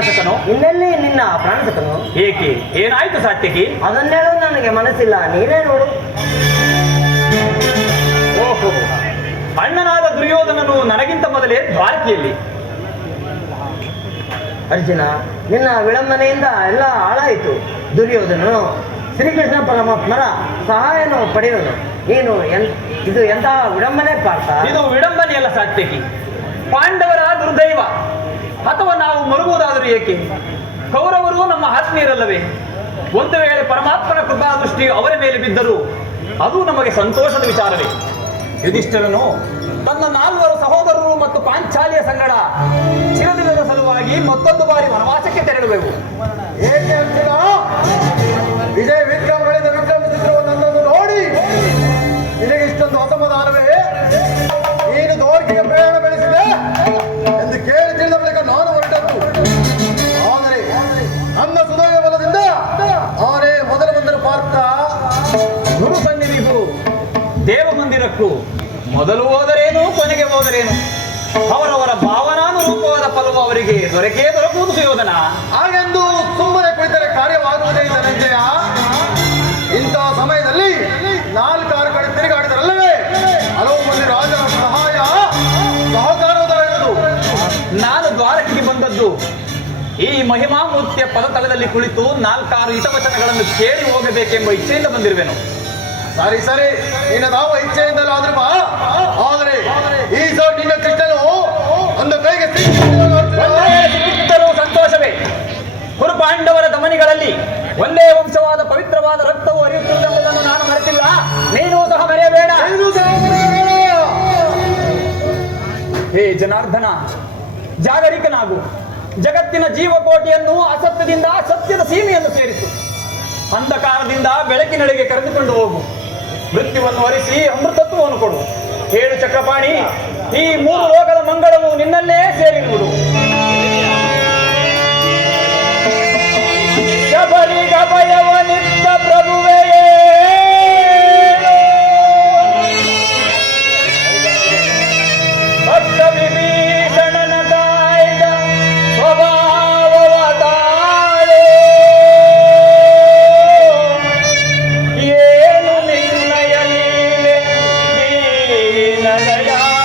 ಪ್ರಾಣಸಕನು? ಇನ್ನೆಲ್ಲಿ ನಿನ್ನ ಪ್ರಾಣಸಕನು? ಏಕೆ, ಏನಾಯ್ತು ಸಾತ್ಯಕಿ? ಅದನ್ನೇಳು ನನಗೆ ಮನಸ್ಸಿಲ್ಲ, ನೀನೇ ನೋಡು. ಓಹೋ, ಅಣ್ಣನಾದ ದುರ್ಯೋಧನನು ನನಗಿಂತ ಮೊದಲೇ ದ್ವಾರಕೆಯಲ್ಲಿ. ಅರ್ಜುನ, ನಿನ್ನ ವಿಳಂಬನೆಯಿಂದ ಎಲ್ಲ ಹಾಳಾಯಿತು. ದುರ್ಯೋಧನನು ಶ್ರೀಕೃಷ್ಣ ಪರಮಾತ್ಮನ ಸಹಾಯನು ಪಡೆಯುವನು. ನೀನು ಇದು ಎಂತಹ ವಿಡಂಬನೆ ಪಾರ್ಥ? ಇದು ವಿಡಂಬನೆಯಲ್ಲ ಸಾತ್ಯಕಿ, ಪಾಂಡವರ ದುರ್ದೈವ. ಅಥವಾ ನಾವು ಮರುವುದಾದರೂ ಏಕೆ? ಕೌರವರು ನಮ್ಮ ಆತ್ಮೀಯರಲ್ಲವೇ? ಒಂದು ವೇಳೆ ಪರಮಾತ್ಮನ ಕೃಪಾದೃಷ್ಟಿ ಅವರ ಮೇಲೆ ಬಿದ್ದರೂ ಅದು ನಮಗೆ ಸಂತೋಷದ ವಿಚಾರವೇ. ಯುಧಿಷ್ಠಿರನು ತನ್ನ 4 ಸಹೋದರರು ಮತ್ತು ಪಾಂಚಾಲಿಯ ಸಂಗಡ ಚಿರದಿನದ ಸಲುವಾಗಿ ಮತ್ತೊಂದು ಬಾರಿ ವನವಾಸಕ್ಕೆ ತೆರಳುವೆವು. ಏಕೆ ಅರ್ಜುನ, ಇದೇ ವಿಕ್ರಮಗಳಿಂದ ವಿಕ್ರಮಿಸುತ್ತಿರುವ ನನ್ನನ್ನು ನೋಡಿ ನಿನಗೆ ಇಷ್ಟೊಂದು ಅಸಮಾಧಾನವೇ? ನೀನು ದೋರ್ಗಿಗೆ ಪ್ರಯಾಣ ಬೆಳೆಸಿದೆ ಎಂದು ಕೇಳಿ ತಿಳಿದ ಬಳಿಕ ನಾನು ಹೊರಟದ್ದು. ಆದರೆ ನನ್ನ ಸುದಯ ಬಲದಿಂದ ಅವರೇ ಮೊದಲು ಬಂದರು ಪಾರ್ಥ. ಗುರು ಸನ್ನಿಧಿಗೂ ದೇವ ಮಂದಿರಕ್ಕೂ ಮೊದಲು ಹೋದರೇನು, ಕೊನೆಗೆ ಹೋದರೇನು, ಅವರವರ ಭಾವನಾನುರೂಪವಾದ ಫಲವು ಅವರಿಗೆ ದೊರಕುವುದು ಸುಯೋಧನ. ಹಾಗೆಂದು ಸುಮ್ಮನೆ ಕುಳಿತರೆ ಕಾರ್ಯವಾಗುವುದೇ ಧನಂಜಯ. ಇಂತಹ ಸಮಯದಲ್ಲಿ 4 ಕಡೆ ತಿರುಗಾಡಿದರಲ್ಲವೇ ಹಲವು ಮಂದಿ ರಾಜರ ಸಹಾಯ ಸಹಕಾರವಿರುವುದು. ನಾನು ದ್ವಾರಕೆಗೆ ಬಂದದ್ದು ಈ ಮಹಿಮಾಮೂರ್ತಿಯ ಪದತಲದಲ್ಲಿ ಕುಳಿತು 4 ಹಿತವಚನಗಳನ್ನು ಕೇಳಿ ಹೋಗಬೇಕೆಂಬ ಇಚ್ಛೆಯಿಂದ ಬಂದಿರುವೆನು. ಸರಿ, ನಿನ್ನ ಯಾವ ಇಚ್ಛೆಯಿಂದಲಾದ್ರೂ ಬಾ. ಆದರೆ ಈ ಸರ್ ನಿನ್ನ ಕೃಷ್ಣನು ಒಂದು ಕೈಗೆ ಸಿಕ್ಕಿದ್ದರೂ ಸಂತೋಷವೇ. ಕುರು ಪಾಂಡವರ ಧಮನಿಗಳಲ್ಲಿ ಒಂದೇ ವಂಶವಾದ ಪವಿತ್ರವಾದ ರಕ್ತವು ಹರಿಯುತ್ತಿರುವುದೆಂಬುದನ್ನು ನಾನು ಮರೆತಿಲ್ಲ, ನೀನು ಸಹ ಮರೆಯಬೇಡ. ಹೇ ಜನಾರ್ದನ, ಜಾಗರಿಕನಾಗು. ಜಗತ್ತಿನ ಜೀವಕೋಟಿಯನ್ನು ಅಸತ್ಯದಿಂದ ಸತ್ಯದ ಸೀಮೆಯನ್ನು ಸೇರಿಸು. ಅಂಧಕಾರದಿಂದ ಬೆಳಕಿನೆಡೆಗೆ ಕರೆದುಕೊಂಡು ಹೋಗು. ಮೃತ್ಯುವನ್ನು ಹರಿಸಿ ಅಮೃತತ್ವವನ್ನು ಕೊಡು. ಹೇಳು ಚಕ್ರಪಾಣಿ, ಈ 3 ಲೋಕದ ಮಂಗಳವು ನಿನ್ನಲ್ಲೇ ಸೇರಿರುವುದು. ಶಬರಿಗಭಯವನಿದ್ದ ಪ್ರಭುವೇ, ಭಕ್ತ ವಿಭೀಷಣನ ಕಾಯ್ದ ಸ್ವಭಾವವ ತಾಳು. ಏನು ನಿನ್ನಯ ಲೀಲೆ ದೀನದಯಾಳು.